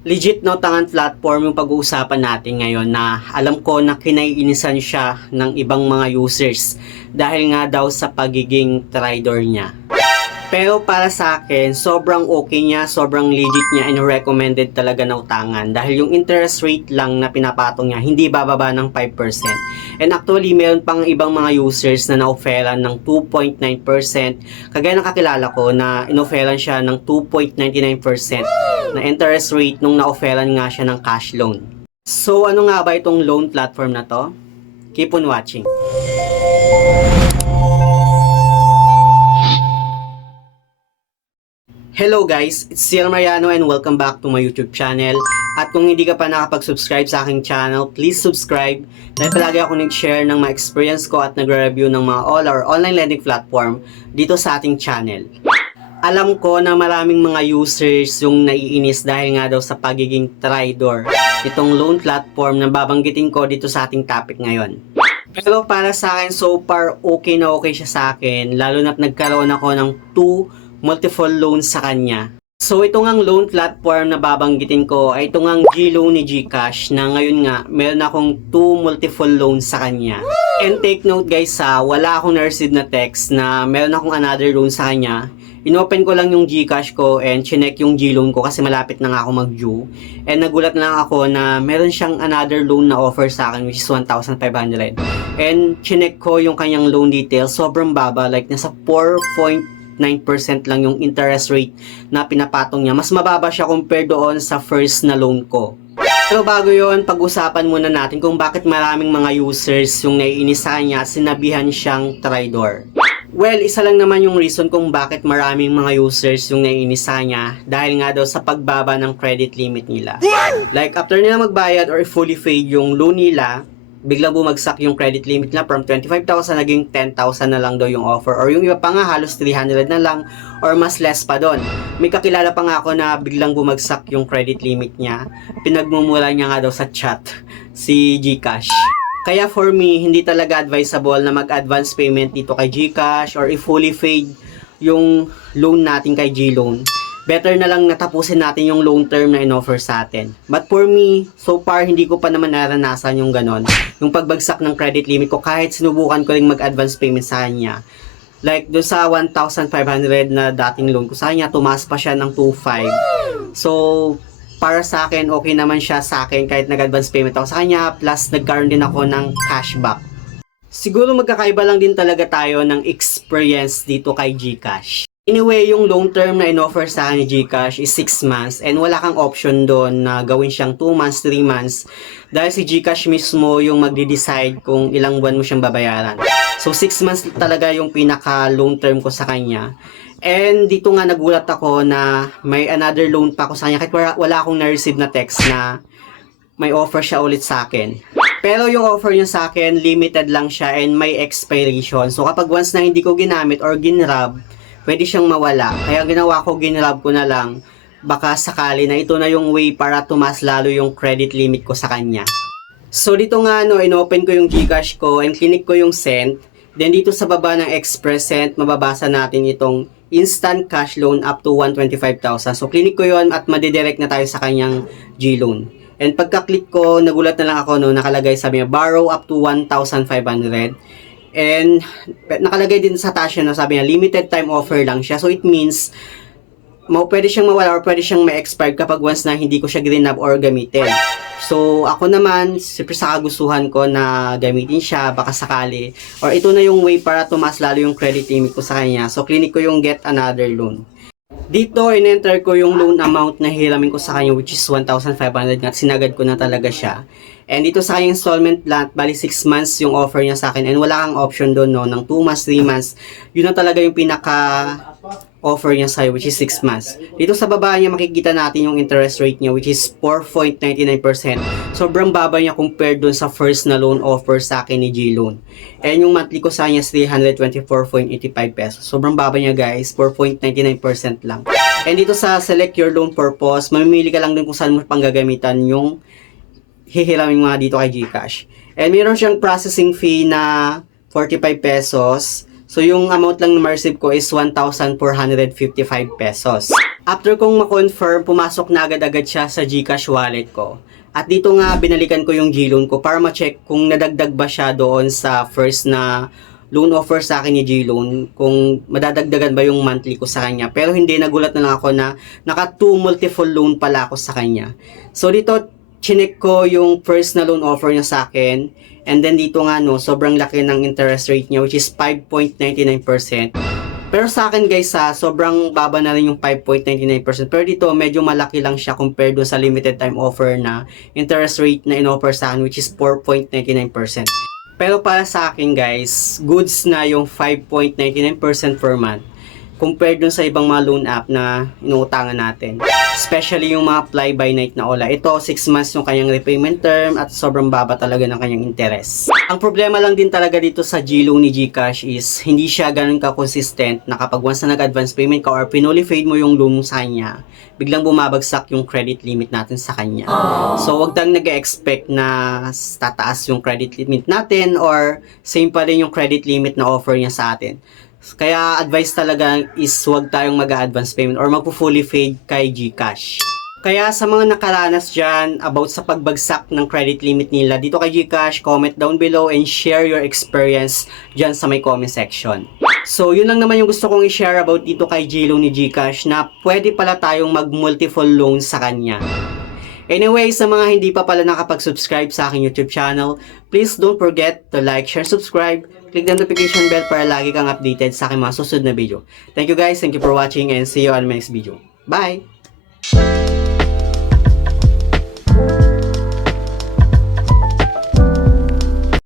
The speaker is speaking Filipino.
Legit no tangan platform yung pag-uusapan natin ngayon na alam ko na kinaiinisan siya ng ibang mga users dahil nga daw sa pagiging trader niya. Pero para sa akin, sobrang okay niya, sobrang legit niya and recommended talaga na utangan dahil yung interest rate lang na pinapatong niya hindi bababa ng 5%. And actually, meron pang ibang mga users na na-offeran ng 2.9%. Kagaya ng kakilala ko na in-offeran siya ng 2.99% na interest rate nung na-offeran nga siya ng cash loan. So ano nga ba itong loan platform na to? Keep on watching. Hello guys, it's Ciel Mariano and welcome back to my YouTube channel. At kung hindi ka pa nakapag-subscribe sa aking channel, please subscribe dahil palagi ako nag-share ng mga experience ko at nagre-review ng mga or online lending platform dito sa ating channel. Alam ko na maraming mga users yung naiinis dahil nga daw sa pagiging trader itong loan platform na babanggitin ko dito sa ating topic ngayon. Pero para sa akin, so far okay na okay siya sa akin, lalo na't nagkaroon ako ng 2 multiple loans sa kanya. So ito ngang loan platform na babanggitin ko ay ito ngang G-Loan ni GCash na ngayon nga meron akong 2 multiple loans sa kanya. And take note guys wala akong na-receive na text na meron akong another loan sa kanya. Inopen ko lang yung GCash ko and chinek yung G-Loan ko kasi malapit na nga ako mag-due. And nagulat na lang ako na meron siyang another loan na offer sa akin which is 1,500. And chinek ko yung kanyang loan details, sobrang baba, like nasa 4.9% lang yung interest rate na pinapatong niya. Mas mababa siya compared doon sa first na loan ko. Pero bago yon, pag-usapan muna natin kung bakit maraming mga users yung naiinis sa kanya at sinabihan siyang trader. Well, isa lang naman yung reason kung bakit maraming mga users yung naiinis sa kanya dahil nga daw sa pagbaba ng credit limit nila. Like after nila magbayad or fully paid yung loan nila, biglang bumagsak yung credit limit na from 25,000 naging 10,000 na lang daw yung offer, or yung iba pa nga halos 300 na lang or mas less pa doon. May kakilala pa nga ako na biglang bumagsak yung credit limit niya, pinagmumura niya nga daw sa chat si GCash. Kaya for me, hindi talaga advisable na mag-advance payment dito kay GCash or i-fully paid yung loan natin kay G-Loan. Better na lang natapusin natin yung loan term na in-offer sa atin. But for me, so far hindi ko pa naman naranasan yung ganon. Yung pagbagsak ng credit limit ko kahit sinubukan ko rin mag-advance payment sa kanya. Like doon sa 1,500 na dating loan ko sa kanya, tumaas pa siya ng 2,500. So, para sa akin, okay naman siya sa akin kahit nag-advance payment ako sa kanya, plus nagkaroon din ako ng cashback. Siguro magkakaiba lang din talaga tayo ng experience dito kay GCash. Anyway, yung long term na in-offer sa akin ni GCash is 6 months and wala kang option doon na gawin siyang 2 months, 3 months dahil si GCash mismo yung magde-decide kung ilang buwan mo siyang babayaran. So 6 months talaga yung pinaka long term ko sa kanya. And dito nga nagulat ako na may another loan pa ako sa kanya kahit wala akong na-receive na text na may offer siya ulit sa akin. Pero yung offer niya sa akin, limited lang siya and may expiration. So kapag once na hindi ko ginamit or ginrab, pwede siyang mawala. Kaya ginawa ko, ginrab ko na lang. Baka sakali na ito na yung way para tumas lalo yung credit limit ko sa kanya. So dito nga inopen ko yung GCash ko and clinic ko yung send. Then dito sa baba ng Express Send, mababasa natin itong instant cash loan up to 125,000. So clinic ko yon at madidirect na tayo sa kanyang G-Loan. And pagka-click ko, nagulat na lang ako nakalagay sabi niya borrow up to 1,500. And nakalagay din sa task niya sabi niya limited time offer lang siya. So it means pwede siyang mawala or pwede siyang ma-expire kapag once na hindi ko siya grinab or gamitin. So ako naman, siyempre sa kagustuhan ko na gamitin siya baka sakali, or ito na yung way para tumas lalo yung credit limit ko sa kanya. So clinic ko yung get another loan. Dito, in-enter ko yung loan amount na hiramin ko sa kanya which is 1,500 at sinagad ko na talaga siya. And dito sa kanyang installment plan, bali 6 months yung offer niya sa akin and wala kang option doon ng 2 months, 3 months. Yun na talaga yung pinaka offer niya sa'yo which is 6 months. Dito sa baba niya makikita natin yung interest rate niya which is 4.99%. Sobrang baba niya compared dun sa first na loan offer sa akin ni G-Loan. And yung monthly ko sa kanya is 324.85 pesos. Sobrang baba niya guys, 4.99% lang. And dito sa select your loan purpose, mamimili ka lang din kung saan mo pang gagamitan yung hihiramin mga dito kay GCash. And meron siyang processing fee na 45 pesos. So yung amount lang na ma-receive ko is 1,455 pesos. After kong ma-confirm, pumasok na agad-agad siya sa GCash wallet ko. At dito nga binalikan ko yung G-Loan ko para ma-check kung nadagdag ba siya doon sa first na loan offer sa akin ni G-Loan, kung madadagdagan ba yung monthly ko sa kanya. Pero hindi, nagulat na lang ako na naka 2 multiple loan pala ako sa kanya. So dito, chinek ko yung first na loan offer niya sa akin. And then dito nga sobrang laki ng interest rate niya, which is 5.99%. Pero sa akin guys, sobrang baba na rin yung 5.99%. Pero dito, medyo malaki lang siya compared doon sa limited time offer na interest rate na in-offer sa akin, which is 4.99%. Pero para sa akin guys, goods na yung 5.99% per month compared dun sa ibang mga loan app na inuutangan natin. Especially yung mga fly-by-night na OLA. Ito, 6 months yung kanyang repayment term at sobrang baba talaga ng kanyang interest. Ang problema lang din talaga dito sa G-Loan ni GCash is hindi siya ganun ka-consistent na kapag once na nag-advance payment ka or pinuli fade mo yung loan mo sa kanya, biglang bumabagsak yung credit limit natin sa kanya. So, wag tayong nag-expect na tataas yung credit limit natin or same pa rin yung credit limit na offer niya sa atin. Kaya advice talaga is huwag tayong mag-advance payment or magpo-fully fade kay GCash. Kaya sa mga nakaranas dyan about sa pagbagsak ng credit limit nila dito kay GCash, comment down below and share your experience dyan sa may comment section. So yun lang naman yung gusto kong i-share about dito kay G-Loan ni GCash na pwede pala tayong mag-multiple loans sa kanya. Anyway, sa mga hindi pa pala nakapag-subscribe sa aking YouTube channel, please don't forget to like, share, subscribe, click the notification bell para lagi kang updated sa aking mga susunod na video. Thank you guys, thank you for watching and see you on my next video. Bye!